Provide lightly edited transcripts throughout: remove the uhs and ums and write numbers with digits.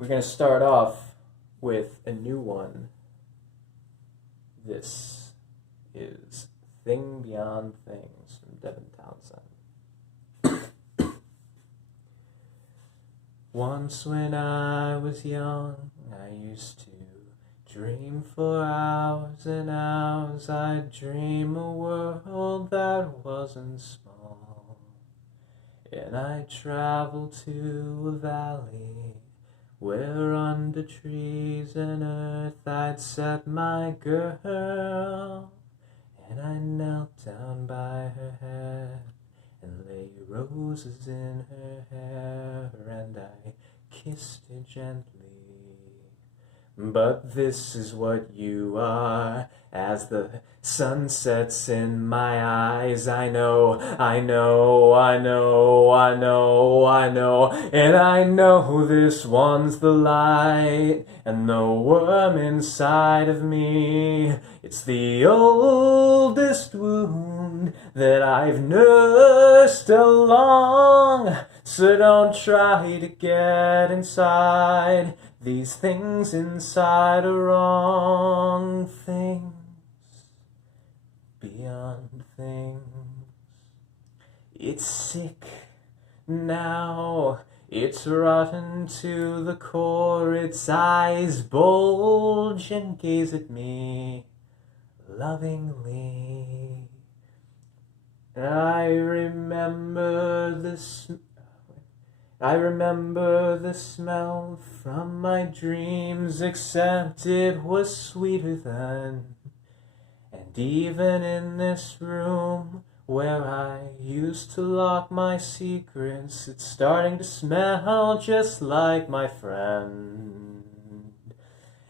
We're going to start off with a new one. This is Thing Beyond Things from Devin Townsend. Once when I was young, I used to dream for hours and hours. I'd dream a world that wasn't small, and I'd travel to a valley where under trees and earth I'd set my girl, and I knelt down by her head and lay roses in her hair, and I kissed her gently. But this is what you are, as the sun sets in my eyes. I know, I know, I know, I know, I know, and I know this one's the light, and the worm inside of me. It's the oldest wound that I've nursed along, so don't try to get inside. These things inside are wrong things, beyond things. It's sick now, it's rotten to the core. Its eyes bulge and gaze at me lovingly. I remember the smell from my dreams, except it was sweeter then. And even in this room where I used to lock my secrets, it's starting to smell just like my friend.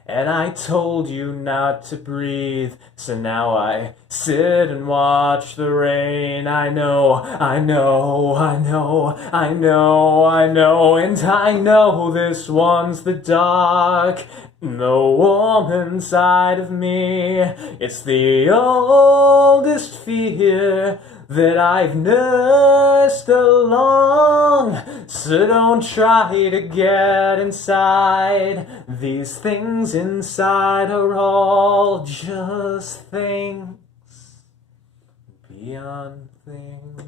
And I told you not to breathe, so now I sit and watch the rain. I know, I know, I know, I know, I know, and I know this one's the dark, the warm inside of me. It's the oldest fear that I've nursed along, so don't try to get inside. These things inside are all just things beyond things.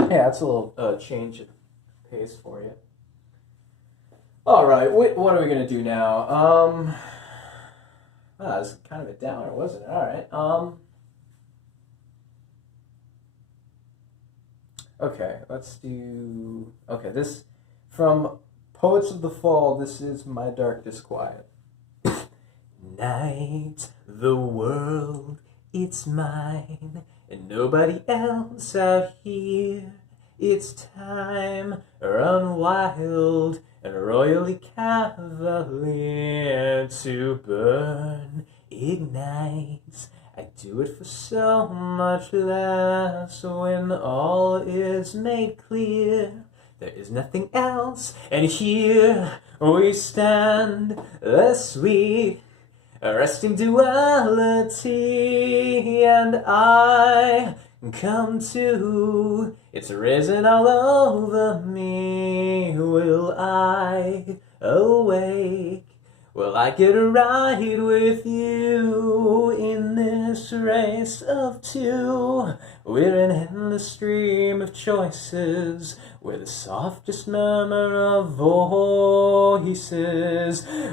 Yeah, that's a little change of pace for you. Alright, what are we going to do now? That was kind of a downer, wasn't it? Alright, okay, let's do... Okay, this... From Poets of the Fall, this is My Dark Disquiet. Night, the world, it's mine, and nobody else out here. It's time, run wild and royally cavalier, to burn, ignite. I do it for so much less when all is made clear. There is nothing else, and here we stand, the sweet, resting duality, and I come to. It's risen all over me. Will I awake? Will I get right with you in this race of two? We're an endless stream of choices, we're the softest murmur of voices.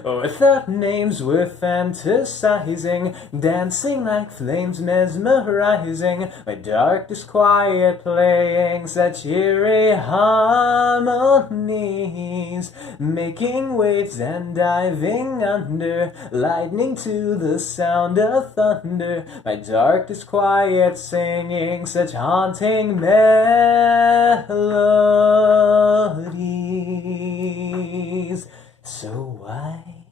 Without names we're fantasizing, dancing like flames mesmerizing. My dark disquiet playing such eerie harmonies, making waves and diving under, lightning to the sound of thunder. My dark disquiet singing such haunting melodies. So white,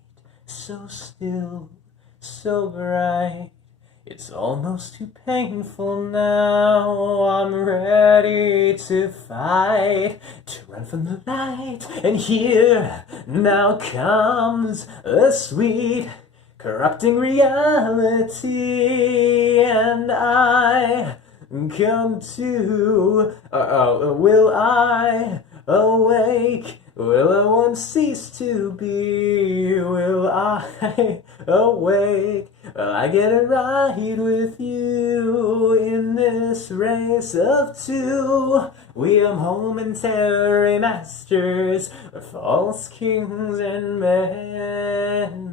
so still, so bright, it's almost too painful now. I'm ready to fight, to run from the light. And here now comes a sweet, corrupting reality, and I come to, will I awake? Will I once cease to be? Will I awake? Will I get a ride with you in this race of two? We are momentary masters, false kings and men.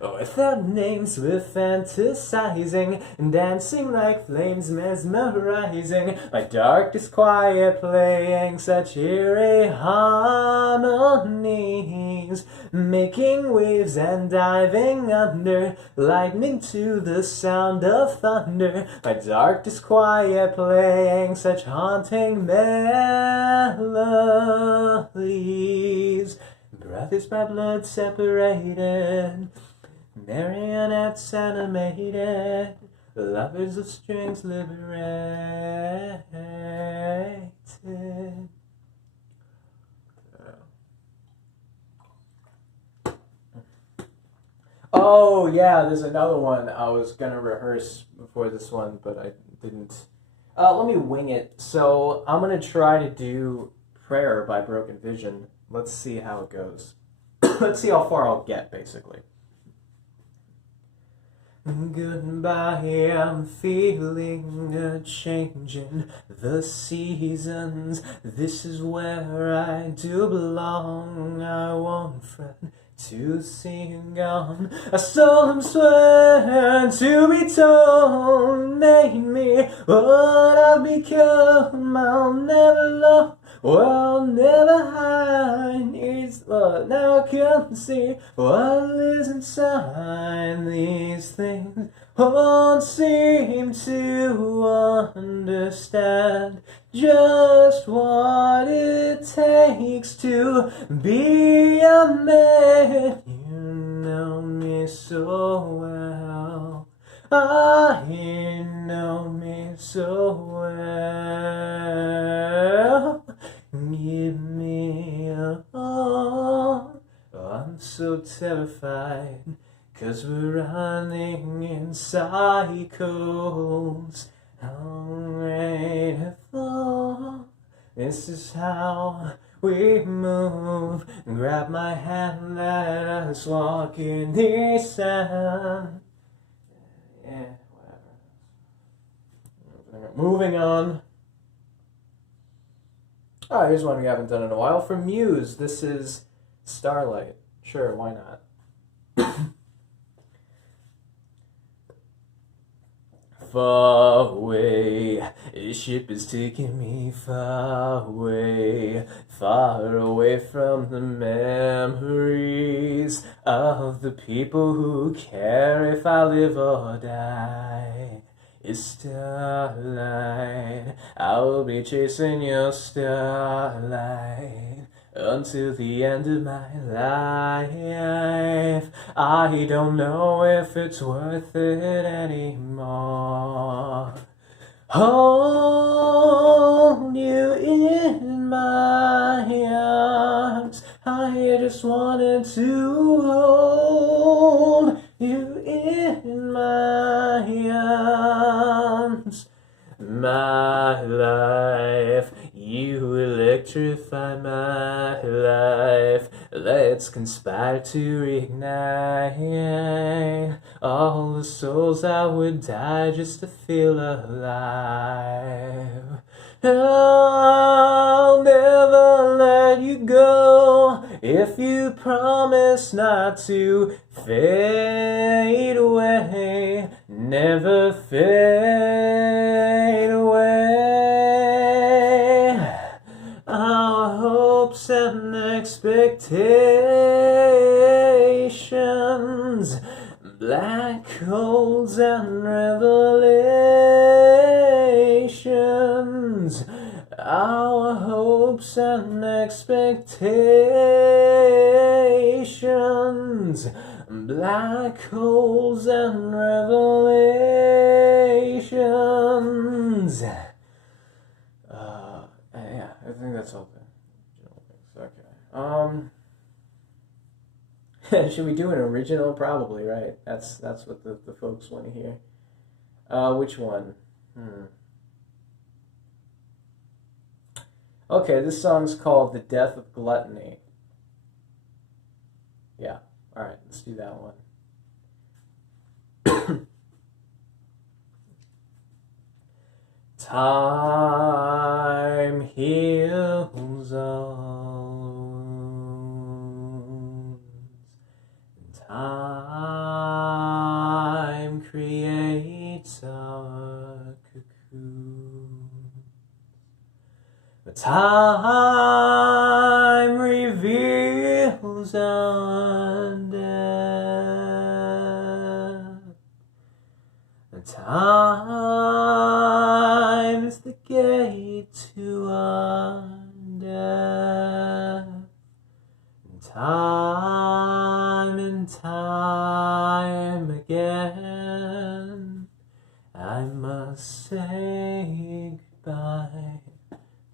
Without names, we're fantasizing, dancing like flames, mesmerizing. My darkest quiet playing such eerie harmonies, making waves and diving under, lightning to the sound of thunder. My darkest quiet playing such haunting melodies. Breath is my blood separated, marionettes animated, lovers of strings liberated. Oh yeah, there's another one I was gonna rehearse before this one, but I didn't. Let me wing it. So I'm gonna try to do Prayer by Broken Vision. Let's see how it goes. Let's see how far I'll get, basically. Goodbye, I'm feeling a change in the seasons. This is where I do belong. I won't fret to sing on. A solemn swear to be told made me what I've become. I'll never love, or I'll never hide. It's now I can see what lives inside. These things won't seem to understand just what it takes to be a man. You know me so well. You know me so well. Give me a all. I'm so terrified, 'cause we're running in cycles. I'm ready to fall. This is how we move. Grab my hand, let us walk in the sand. Yeah, whatever. Moving on. Oh, here's one we haven't done in a while. From Muse, this is Starlight. Sure, why not? Far away, a ship is taking me far away from the memories of the people who care if I live or die. It's starlight, I will be chasing your starlight until the end of my life. I don't know if it's worth it anymore. Hold you in my arms, I just wanted to hold you in my arms. My life, you electrify my life. Let's conspire to reignite all the souls that would die just to feel alive. I'll never let you go if you promise not to fade away, never fade away. Our hopes and expectations, black holes and revelations. Our hopes and expectations, black holes and revelations. Yeah, I think that's all the okay. Should we do an original? Probably, right? That's what the folks want to hear. Which one? Okay, this song's called The Death of Gluttony. Yeah, alright, let's do that one. Time heals all wounds. Time creates our cocoon. But time reveals our death. And time is the gate to our death. And time again, I must say goodbye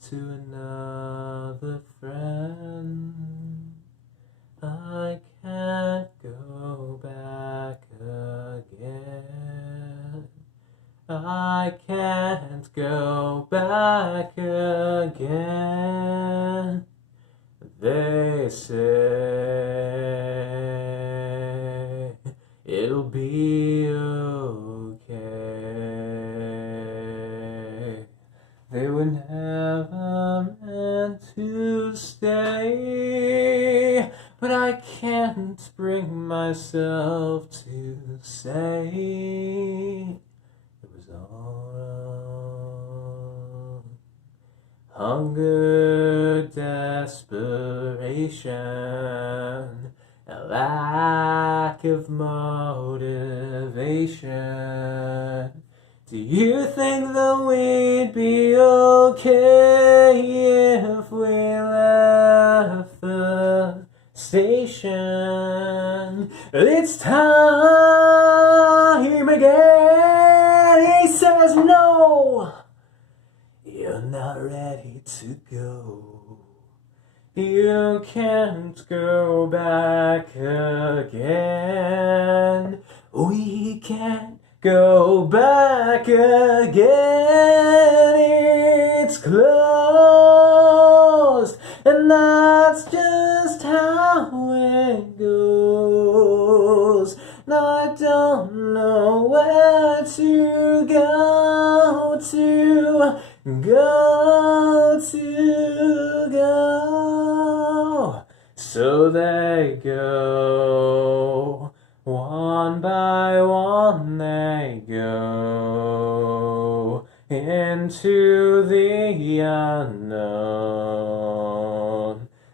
to another friend. I can't go back again. I can't go back again. They say it'll be okay. They were never meant to stay, but I can't bring myself to say it was all wrong. Hunger, desperation, a lack of motivation. Do you think that we'd be okay if we left the station? It's time again. He says no, you're not ready to go. You can't go back again. We can't go back again. It's closed, and that's just how it goes. Now I don't know where to go to. So they go, one by one they go into the unknown,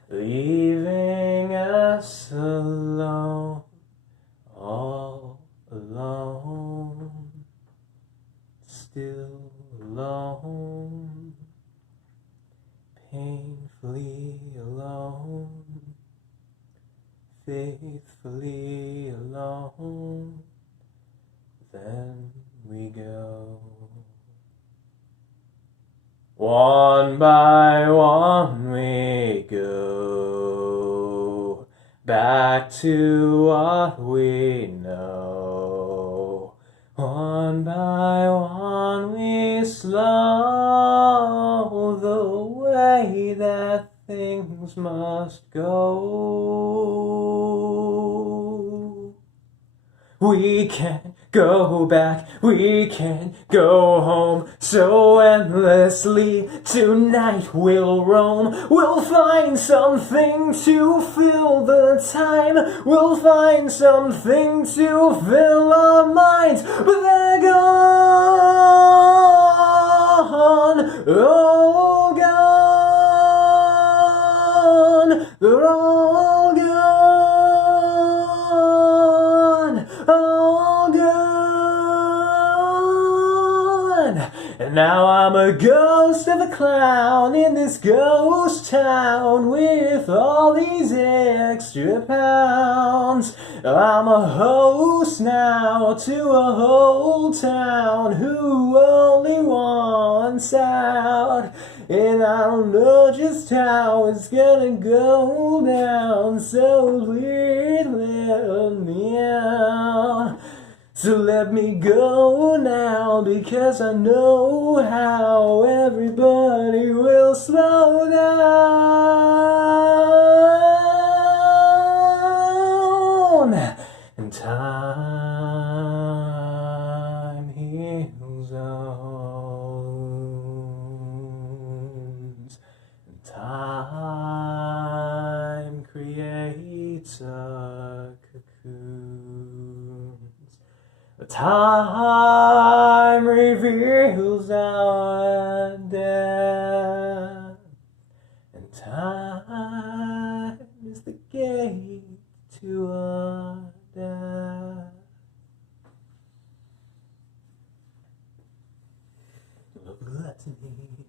leaving us alone, all alone, still alone, painfully alone, faithfully alone. Then we go. One by one we go back to what we know. One by one we slow the way that things must go. We can't go back, we can't go home so endlessly. Tonight we'll roam, we'll find something to fill the time, we'll find something to fill our minds, but they're gone, all gone, they're all gone, all gone. And now I'm a ghost of a clown in this ghost town with all these extra pounds. I'm a host now to a whole town who only wants out. And I don't know just how it's gonna go down, so please let me out. So let me go now, because I know how everybody will slow down. And time heals wounds. And time creates a cocoon. Time reveals our death, and time is the gate to our death. Of gluttony.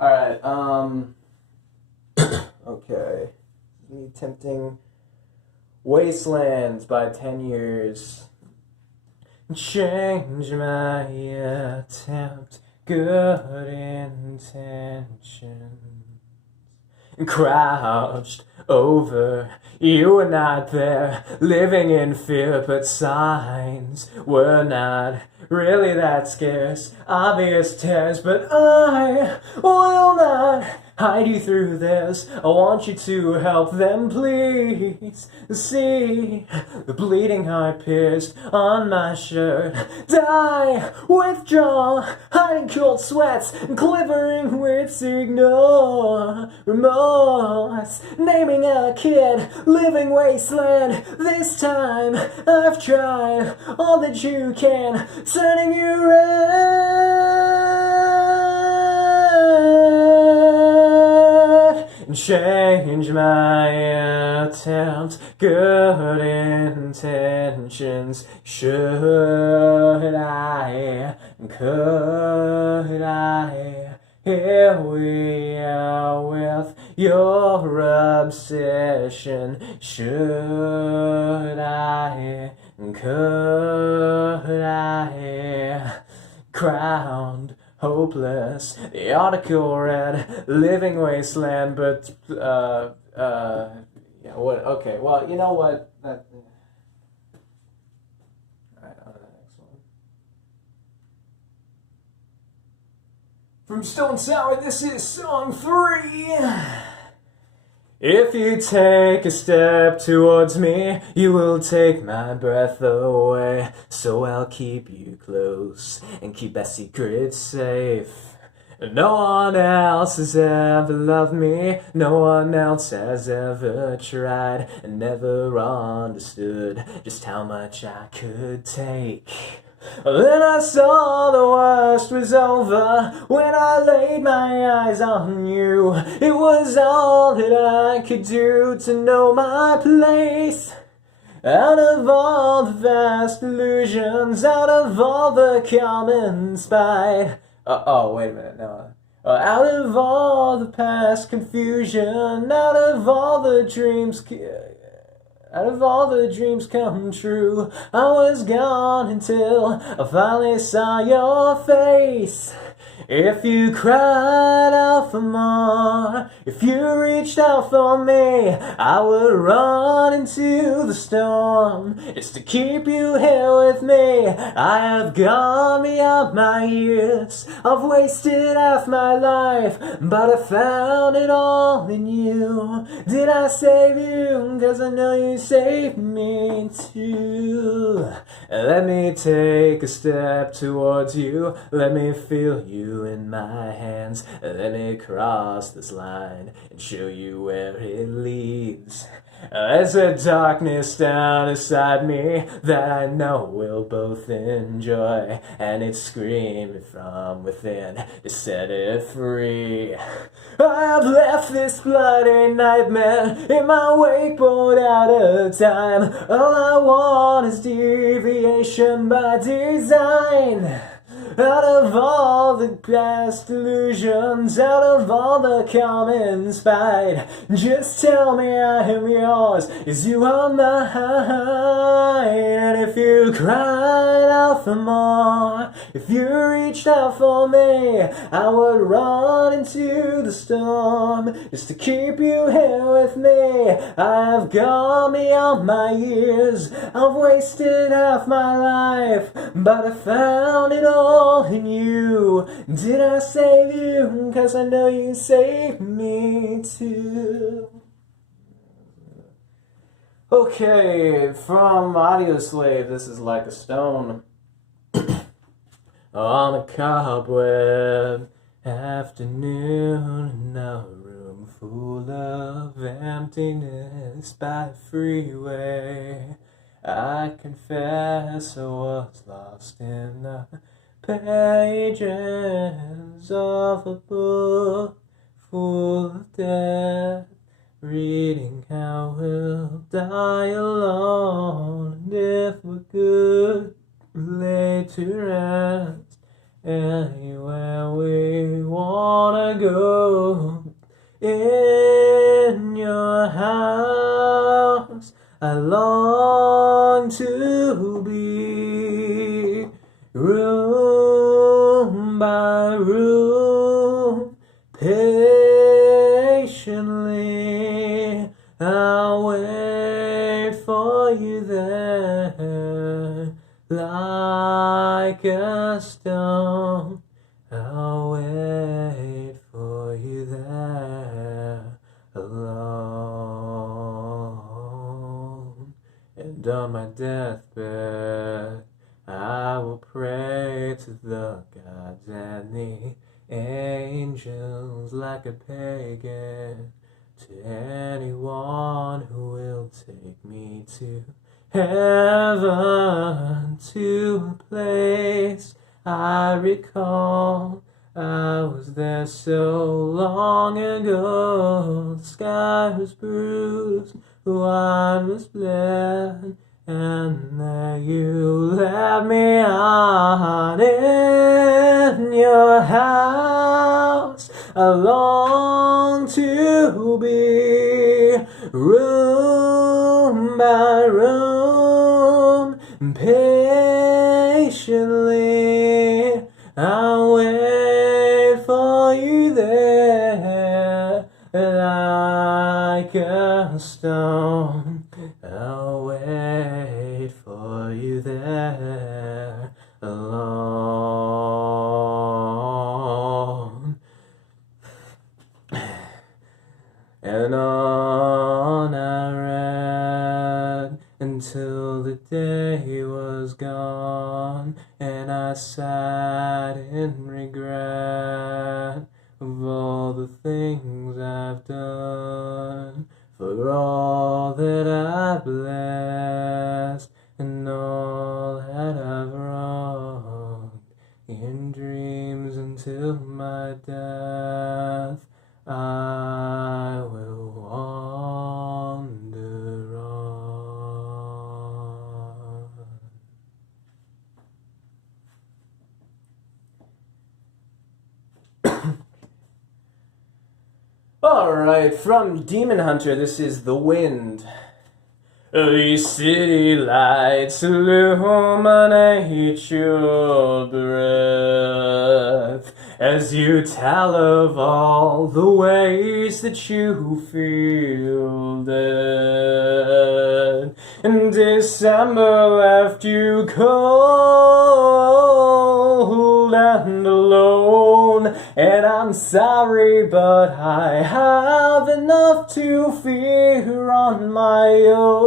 Alright, okay. Me tempting Wasteland by 10 years. Change my attempt, good intentions. Crouched over, you were not there, living in fear, but signs were not really that scarce. Obvious tears, but I will not hide you through this. I want you to help them, please. See the bleeding heart pierced on my shirt. Die, withdraw, hiding cold sweats, quivering with signal remorse. Naming a kid, living wasteland. This time I've tried all that you can, turning you red. Change my attempt, good intentions. Should I, could I? Here we are with your obsession. Should I, could I? Crowned hopeless, the article read, living wasteland, but, yeah, what, okay, well, you know what, alright, on to the next one. From Stone Sour, this is song 3. If you take a step towards me, you will take my breath away. So I'll keep you close and keep our secrets safe. No one else has ever loved me. No one else has ever tried and never understood just how much I could take. Then I saw the worst was over when I laid my eyes on you. It was all that I could do to know my place. Out of all the vast illusions, out of all the common spite. Oh, wait a minute, no. Out of all the past confusion, out of all the dreams come true, I was gone until I finally saw your face. If you cried out for more, if you reached out for me, I would run into the storm just to keep you here with me. I have gone beyond my years, I've wasted half my life, but I found it all in you. Did I save you? 'Cause I know you saved me too. Let me take a step towards you, let me feel you in my hands. Let me cross this line and show you where it leads. There's a darkness down inside me that I know we'll both enjoy, and it's screaming from within to set it free. I have left this bloody nightmare in my wakeboard out of time. All I want is deviation by design. Out of all the past illusions, out of all the common spite, just tell me I am yours, as you are mine. And if you cried out for more, if you reached out for me, I would run into the storm just to keep you here with me. I've gone beyond my years, I've wasted half my life, but I found it all in you. Did I save you? 'Cause I know you saved me too. Okay, from Audioslave, this is Like a Stone. On a cobweb afternoon in a room full of emptiness by the freeway, I confess I was lost in the pages of a book full of death, reading how we'll die alone, and if we're good, lay to rest. Anywhere we wanna go, in your house I long to be, room by room, patiently I'll wait for you there, like a stone. I'll wait for you there, alone. And on my deathbed I will pray to the gods and the angels like a pagan, to anyone who will take me to heaven, to a place I recall. I was there so long ago. The sky was bruised, the wine was bled, and there you led me on. In your house I long to be, room by room, patiently I'll wait for you there, like a stone. I'll wait for you there, alone. And on I read until the day was gone, and I sat in regret of all the things I've done, for all that I've blessed and all that I've wronged. In dreams until my death I will wander on. Alright, from Demon Hunter, this is The Wind. These city lights illuminate your breath as you tell of all the ways that you feel dead. And December left you cold and alone, and I'm sorry, but I have enough to fear on my own.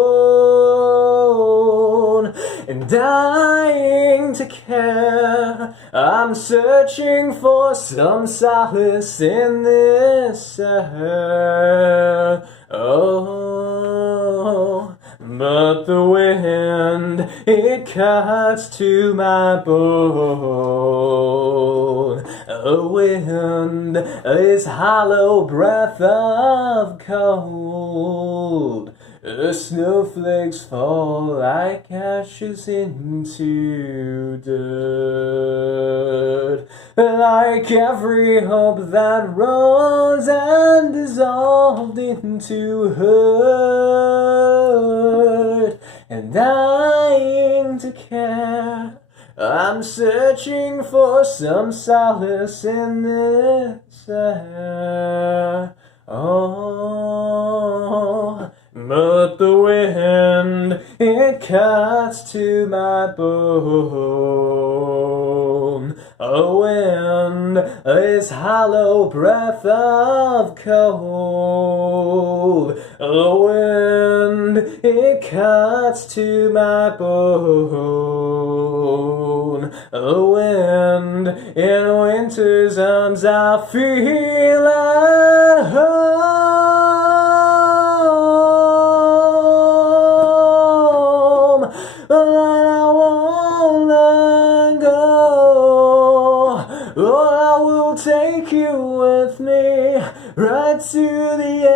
And dying to care, I'm searching for some solace in this air. Oh, but the wind, it cuts to my bone. A wind is hollow breath of cold. The snowflakes fall like ashes into dirt, like every hope that rose and dissolved into hurt, and dying to care. I'm searching for some solace in this air. Oh, but the wind, it cuts to my bone. A wind, this hollow breath of cold. A wind, it cuts to my bone. A wind, in winter's arms I feel at home. But I won't let go. Oh, I will take you with me right to the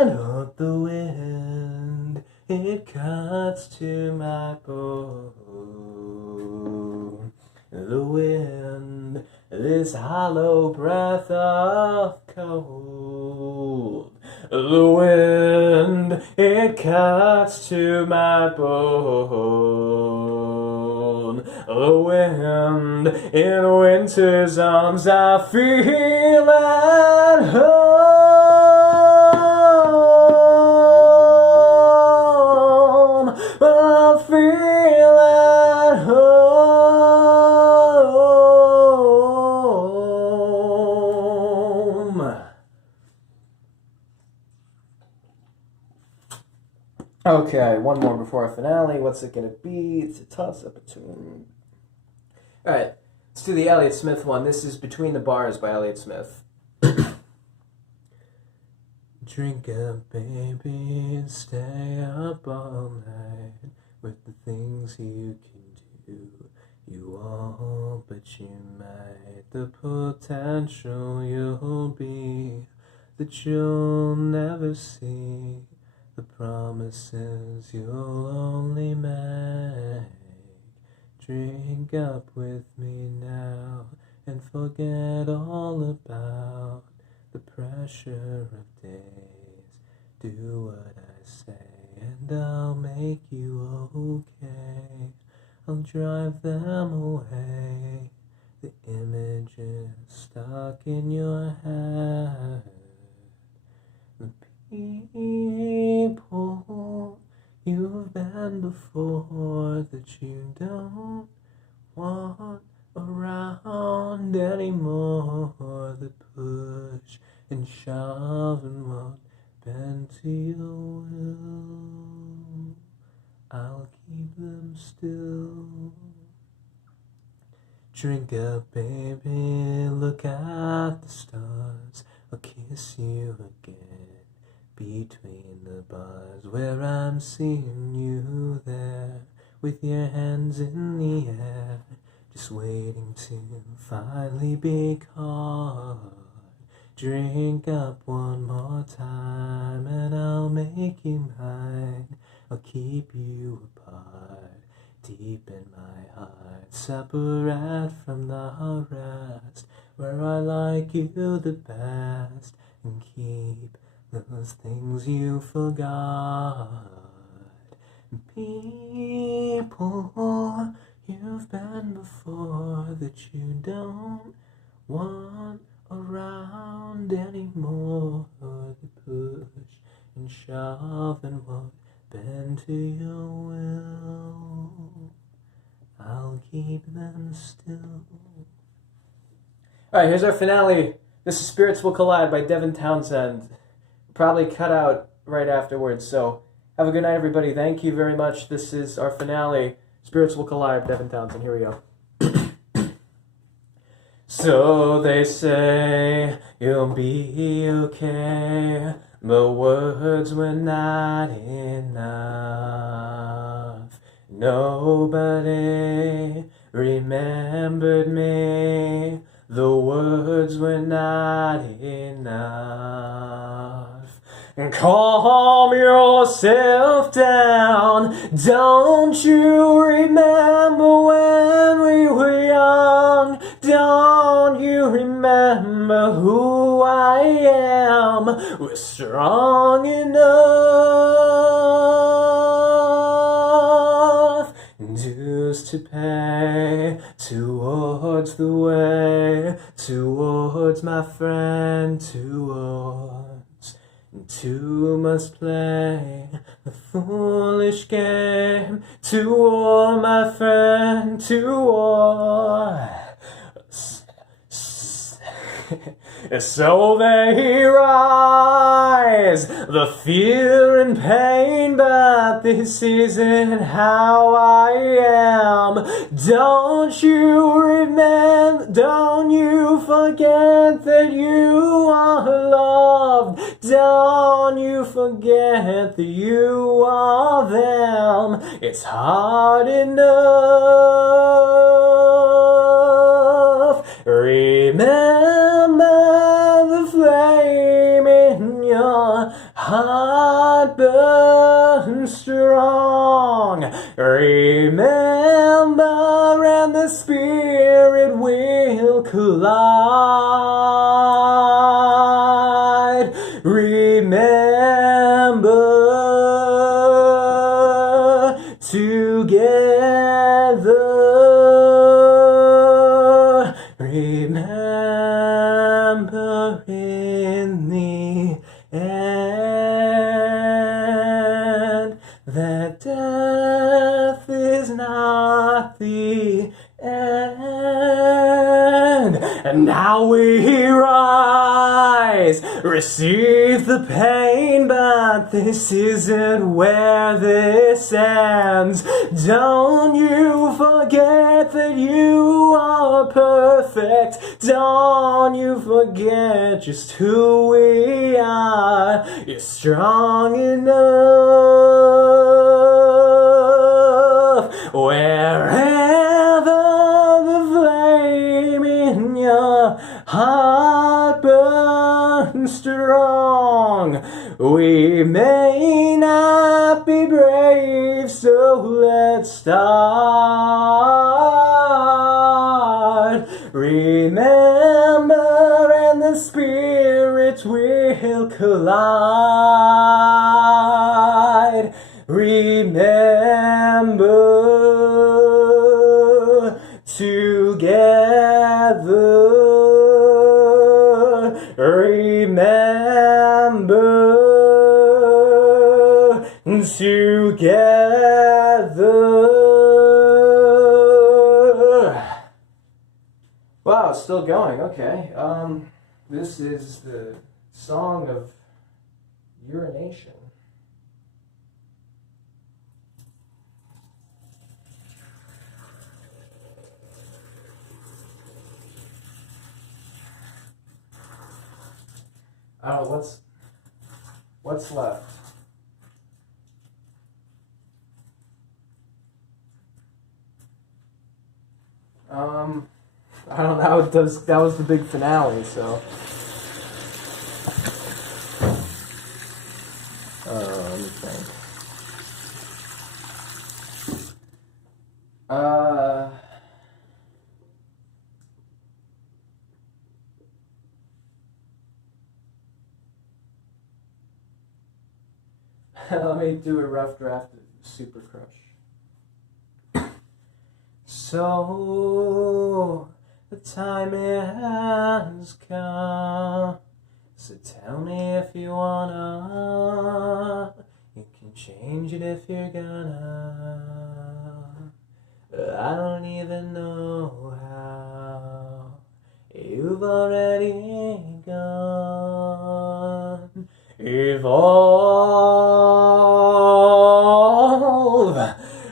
end. Oh, the wind, it cuts to my bone. The wind, this hollow breath of cold. The wind, it cuts to my bone. The wind, in winter's arms I feel at home. I feel at home. Okay, one more before our finale. What's it gonna be? It's a toss-up between... Alright, let's do the Elliott Smith one. This is Between the Bars by Elliott Smith. Drink up, baby, and stay up all night with the things you can do. You won't, but you might. The potential you'll be that you'll never see. The promises you'll only make. Drink up with me now and forget all about the pressure of days. Do what I say and I'll make you okay. I'll drive them away. The images stuck in your head. The people you've been before that you don't want around anymore. The push and shove and won't bend to your will. I'll keep them still. Drink up, baby, look at the stars. I'll kiss you again between the bars where I'm seeing you there with your hands in the air, just waiting to finally be caught. Drink up one more time and I'll make you mine. I'll keep you apart, deep in my heart, separate from the rest, where I like you the best, and keep those things you forgot. People you've been before that you don't want around anymore. The push and shove and won't bend to your will. I'll keep them still. Alright, here's our finale. This is Spirits Will Collide by Devin Townsend. Probably cut out right afterwards, so have a good night, everybody. Thank you very much. This is our finale. Spirits Will Collide, Devin Townsend. Here we go. So they say you'll be okay, but words were not enough. Nobody remembered me. The words were not enough. Calm yourself down. Don't you remember when we were young? Don't you remember who I am? We're strong enough. Dues to pay towards the way, towards my friend, towards. Two must play the foolish game, toward my friend, toward. So they rise, the fear and pain, but this isn't how I am. Don't you remember, don't you forget that you are loved. Don't you forget that you are them. It's hard enough. Remember the flame in your heart burns strong. Remember, and the spirit will collide. Remember, together. Remember in the end that death is not the end. And now we rise, receive the pain, but this isn't where this ends. Don't you forget that you are perfect. Don't you forget just who we are. You're strong enough. Wherever the flame in your heart burns strong, we may not be brave, so let's start. Remember, and the spirits will collide. Remember, together. Remember, together. Wow, it's still going. Okay. This is the song of urination. Oh, what's left? I don't know. That was the big finale. So, let me think. Let me do a rough draft of Super Crush. So the time has come. So tell me if you wanna. You can change it if you're gonna. I don't even know how. You've already gone. Evolve.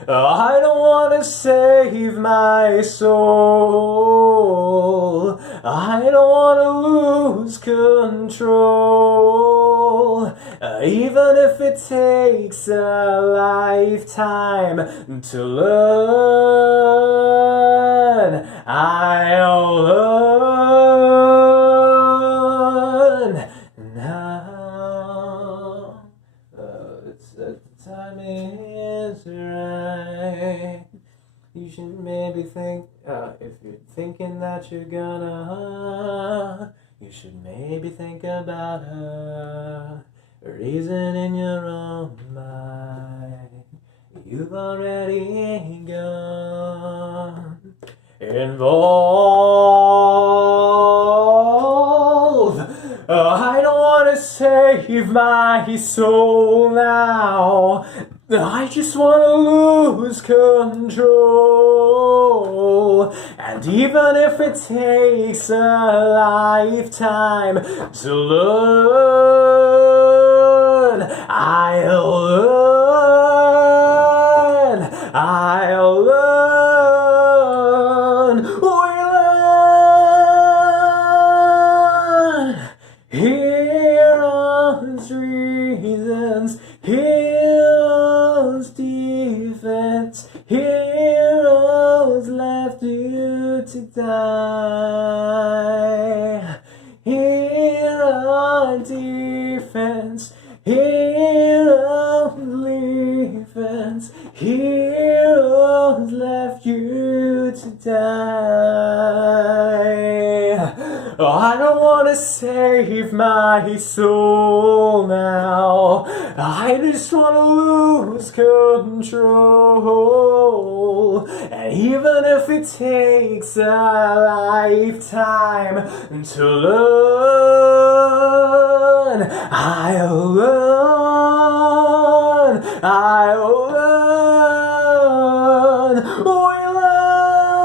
I don't want to save my soul. I don't want to lose control. Even if it takes a lifetime to learn, I'll learn now. that you're gonna, you should maybe think about her. Reason in your own mind, you've already gone. Involved. I don't want to save my soul now. I just want to lose control. And even if it takes a lifetime to learn, I'll learn. I'll learn. We learn. Heroes' reasons. Heroes' defense. Heroes left you to die. Hero defense. Hero defense. Heroes left you to die. Oh, I don't want to save my soul now. I just want to lose control. And even if it takes a lifetime to learn, I'll learn. I'll learn. We learn.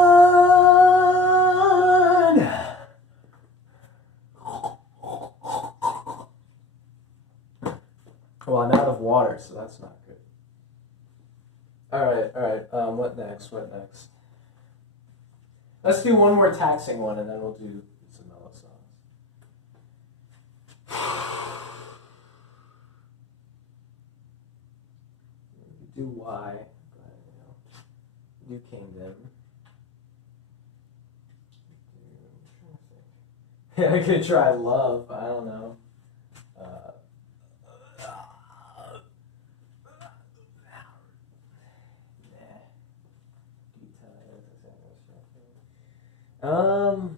Well, I'm out of water, so that's not good. Alright. What next? Let's do one more taxing one, and then we'll do some mellow songs. Do Y. Do Kingdom. I could try Love, I don't know.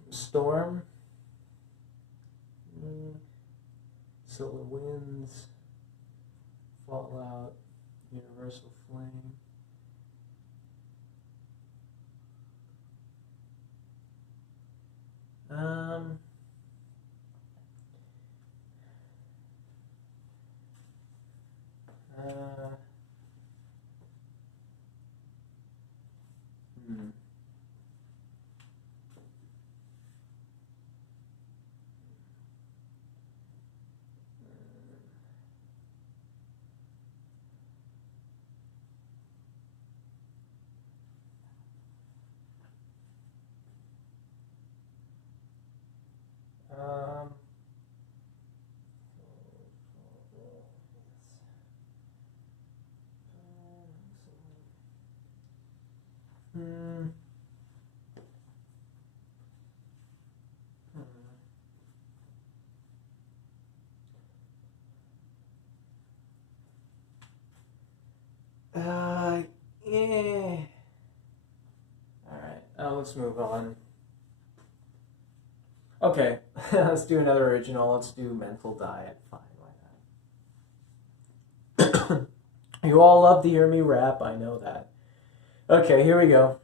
Storm. Solar Winds. Fallout. Universal Flame. Yeah. Alright, let's move on. Okay, let's do another original. Let's do Mental Diet. Fine, why not? You all love to hear me rap, I know that. Okay, here we go.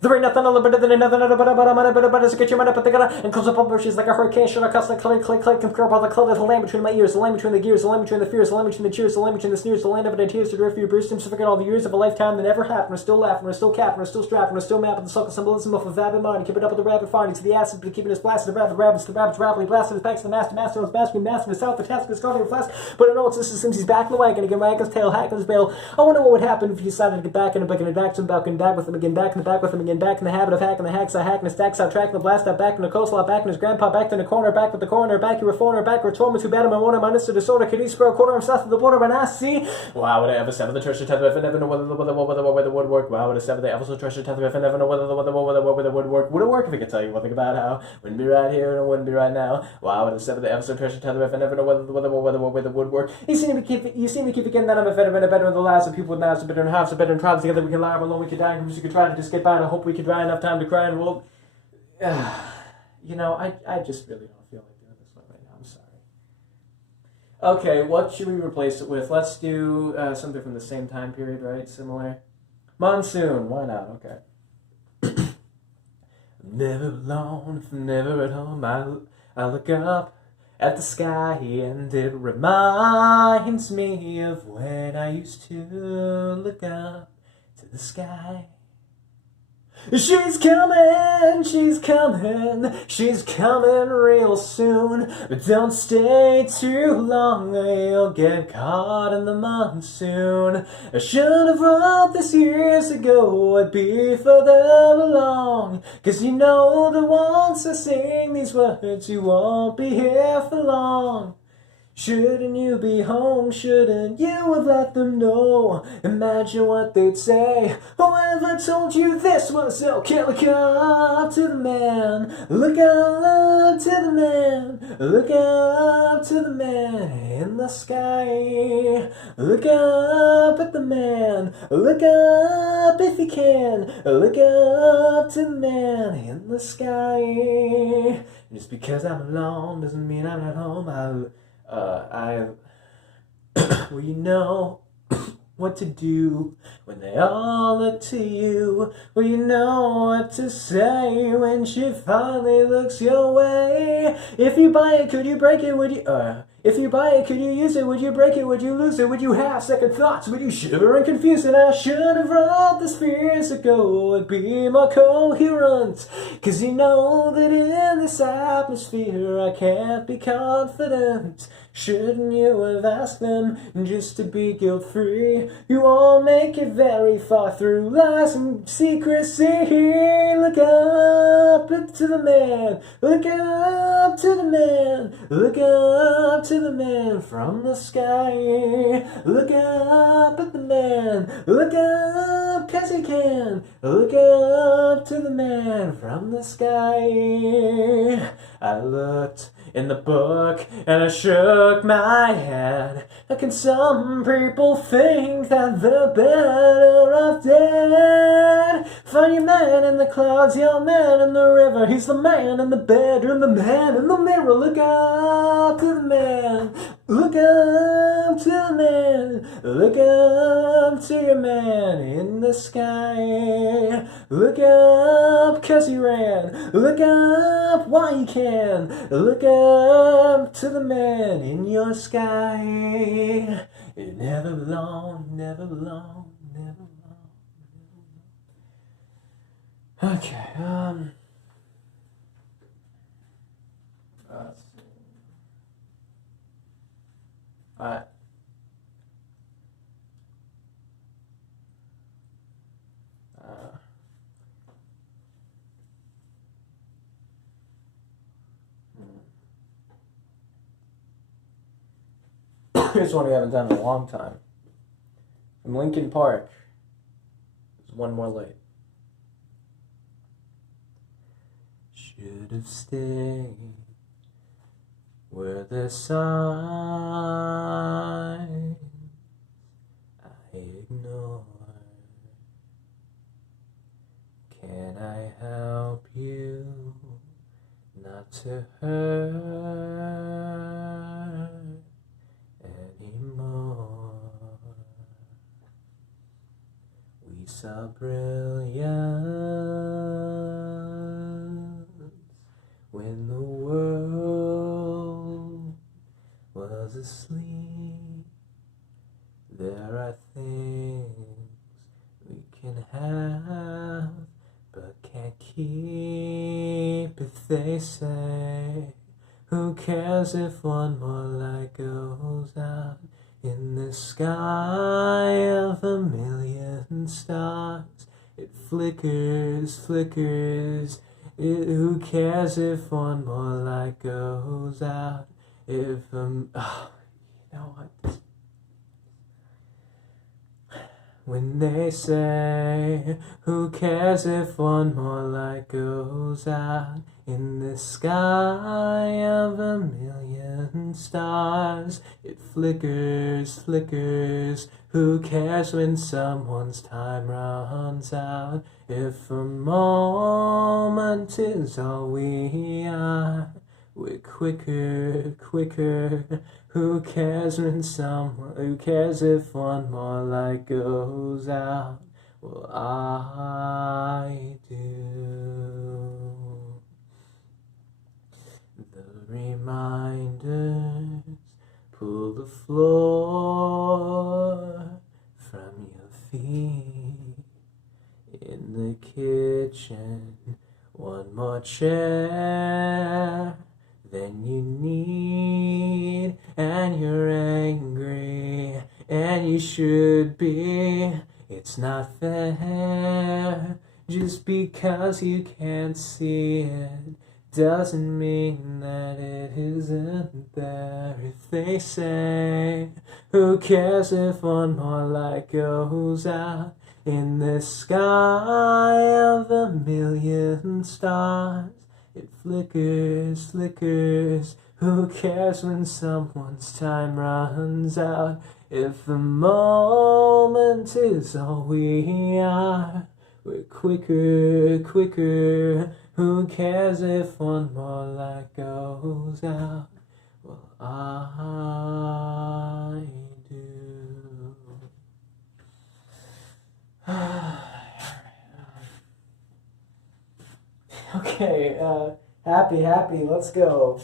There ain't nothing a little better than another but to get your mind up at the gutter and close up on bushes like a hurricane. Should I cuss like click, and curl by the cloud, the land between my ears, the land between the gears, the land between the fears, the land between the cheers, the land between the sneers, the land of it tears to drift for your bruised to forget all the years of a lifetime that never happened. We're still laughing, we're still capping, we're still strapping, we're still mapping the sucker symbolism of a vapid mind. Keep it up with the rapid finding to the acid, but keeping us blasted. The rabbits rapidly blasted his back to the master was masking, masking his south, the task is calling flask. But I know it's this since he's back in the wagon again, wag his tail, hack his bail. I wonder what would happen if he decided to get back in and back to him, back with him again, back in the back with him again, back in the habit of hacking the hacks, I hack in the stacks, I track the blast, I back in the coastline, back in his grandpa, back in the corner, back with the coroner, back you were phone, back with torment, too bad I'm one of my Mr. Disorder, kid, he square quarter, I'm south of the border, but I see. Wow, would I ever sever the treasure tether if I never know whether the would work? Wow, would I sever the ever so treasure tether if I never know whether the would work? Would it work if I could tell you one thing about how wouldn't be right here and it wouldn't be right now? Wow, would I sever the ever so treasure tether if I never know whether the would work? You seem to keep forgetting that I'm a veteran, a better than the lives of people with mouths, a better and halves, a better and tribes together we can lie alone, we could die, and we could try to just get by, and I hope we could try enough time to cry and roll. You know, I just really don't feel like doing this one right now. I'm sorry. Okay, what should we replace it with? Let's do something from the same time period, right? Similar. Monsoon. Why not? Okay. Never alone, never at home. I look up at the sky and it reminds me of when I used to look up to the sky. She's coming, she's coming, she's coming real soon. But don't stay too long or you'll get caught in the monsoon. I should have wrote this years ago, I'd be further along. 'Cause you know that once I sing these words, you won't be here for long. Shouldn't you be home? Shouldn't you have let them know? Imagine what they'd say. Whoever told you this was okay? Look up to the man. Look up to the man. Look up to the man in the sky. Look up at the man. Look up if you can. Look up to the man in the sky. Just because I'm alone doesn't mean I'm at home. Well, you know what to do when they all look to you. Well, you know what to say when she finally looks your way. If you buy it, could you break it? Would you, if you buy it, could you use it? Would you break it? Would you lose it? Would you have second thoughts? Would you shiver and confuse it? I should have wrote this years ago. It'd be more coherent. 'Cause you know that in this atmosphere I can't be confident. Shouldn't you have asked them just to be guilt-free? You all make it very far through lies and secrecy. Look up to the man. Look up to the man. Look up to the man from the sky. Look up at the man. Look up 'cause he can. Look up to the man from the sky. I looked in the book and I shook my head. How can some people think that they're better off dead? Find your man in the clouds, your man in the river. He's the man in the bedroom, the man in the mirror. Look up to the man. Look up to the man. Look up to your man in the sky. Look up 'cause he ran. Look up while you can. Look up to the man in your sky. You're never alone, never alone, never alone. Okay, let's see. Alright. Here's one we haven't done in a long time. From Linkin Park. There's one more late. Should have stayed where the signs I ignore. Can I help you not to hurt anymore? We saw brilliance when the world was asleep. There are things we can have but can't keep. If they say, who cares if one more light goes out in the sky of a million stars? It flickers, flickers. Who cares if one more light goes out? If you know what? When they say, who cares if one more light goes out in the sky of a million stars? It flickers, flickers. Who cares when someone's time runs out? If a moment is all we are, we're quicker, quicker. Who cares who cares if one more light goes out? Well, I do. The reminders pull the floor from your feet. In the kitchen, one more chair than you need, and you're angry, and you should be. It's not fair. Just because you can't see it doesn't mean that it isn't there. If they say, who cares if one more light goes out in the sky of a million stars? It flickers, flickers. Who cares when someone's time runs out? If the moment is all we are, we're quicker, quicker. Who cares if one more light goes out? Well, I do. Okay, happy, let's go.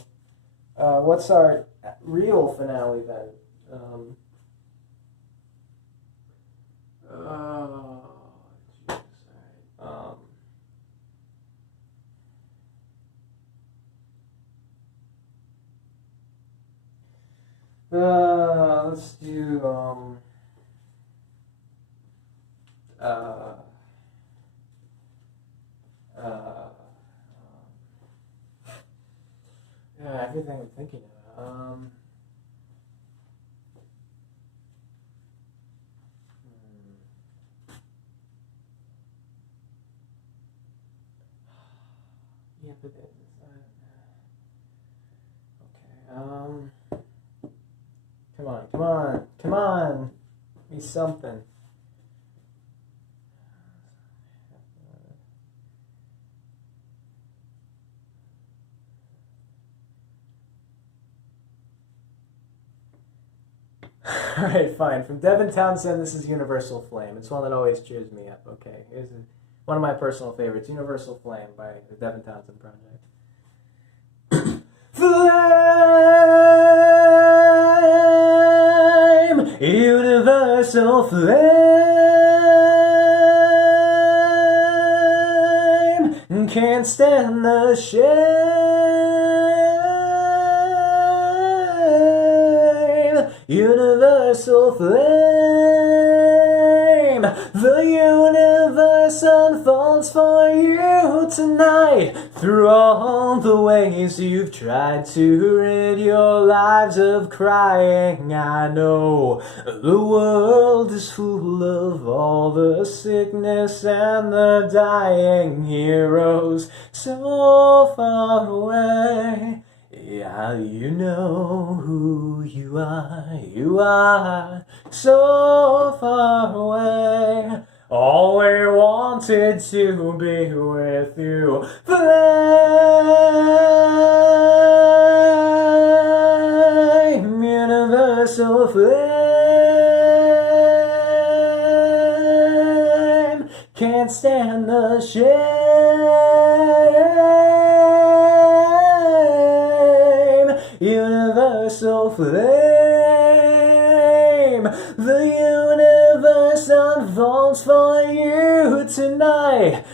What's our real finale then? Oh, Jesus, all right. Let's do, yeah, everything I'm thinking of. Yeah, but okay. Come on. Be something. Alright, fine. From Devin Townsend, this is Universal Flame. It's one that always cheers me up. Okay, here's one of my personal favorites, Universal Flame by the Devin Townsend Project. Flame, universal flame, can't stand the shame. Universal flame, the universe unfolds for you tonight. Through all the ways you've tried to rid your lives of crying, I know the world is full of all the sickness and the dying heroes so far away. Yeah, you know who you are so far away. All we wanted to be with you. Flame, universal flame, can't stand the shame. Universal flame, the universe unfolds for you tonight.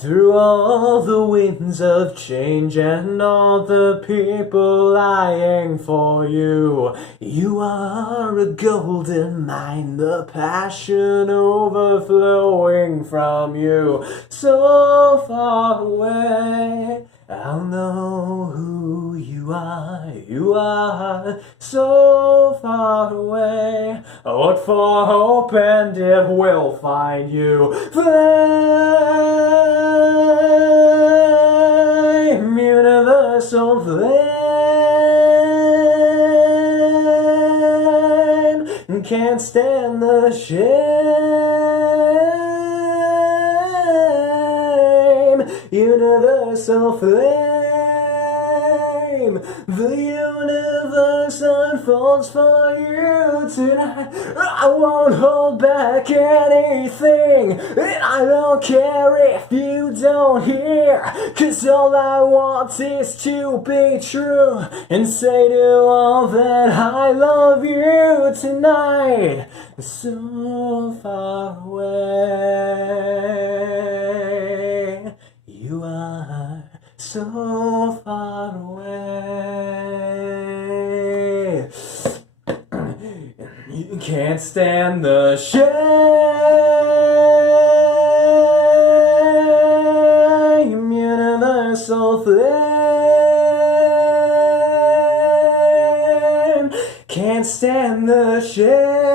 Through all the winds of change and all the people lying for you, you are a golden mine, the passion overflowing from you. So far away, I'll know who you are so far away. What for hope and it will find you. Flame, universal flame, can't stand the shame. Universal flame. The universe unfolds for you tonight. I won't hold back anything, and I don't care if you don't hear, 'cause all I want is to be true and say to all that I love you tonight. So far away, you are so far away. You can't stand the shame. Universal flame. Can't stand the shame.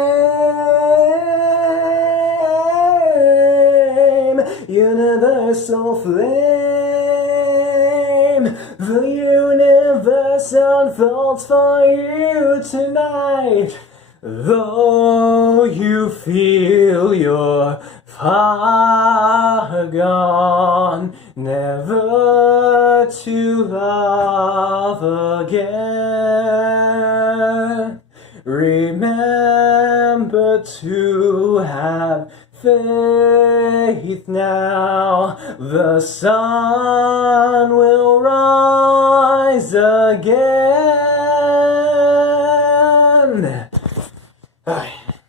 Universal flame. The universe unfolds for you tonight. Though you feel you're far gone, never to love again, remember to have faith now. The sun will rise again. Ay.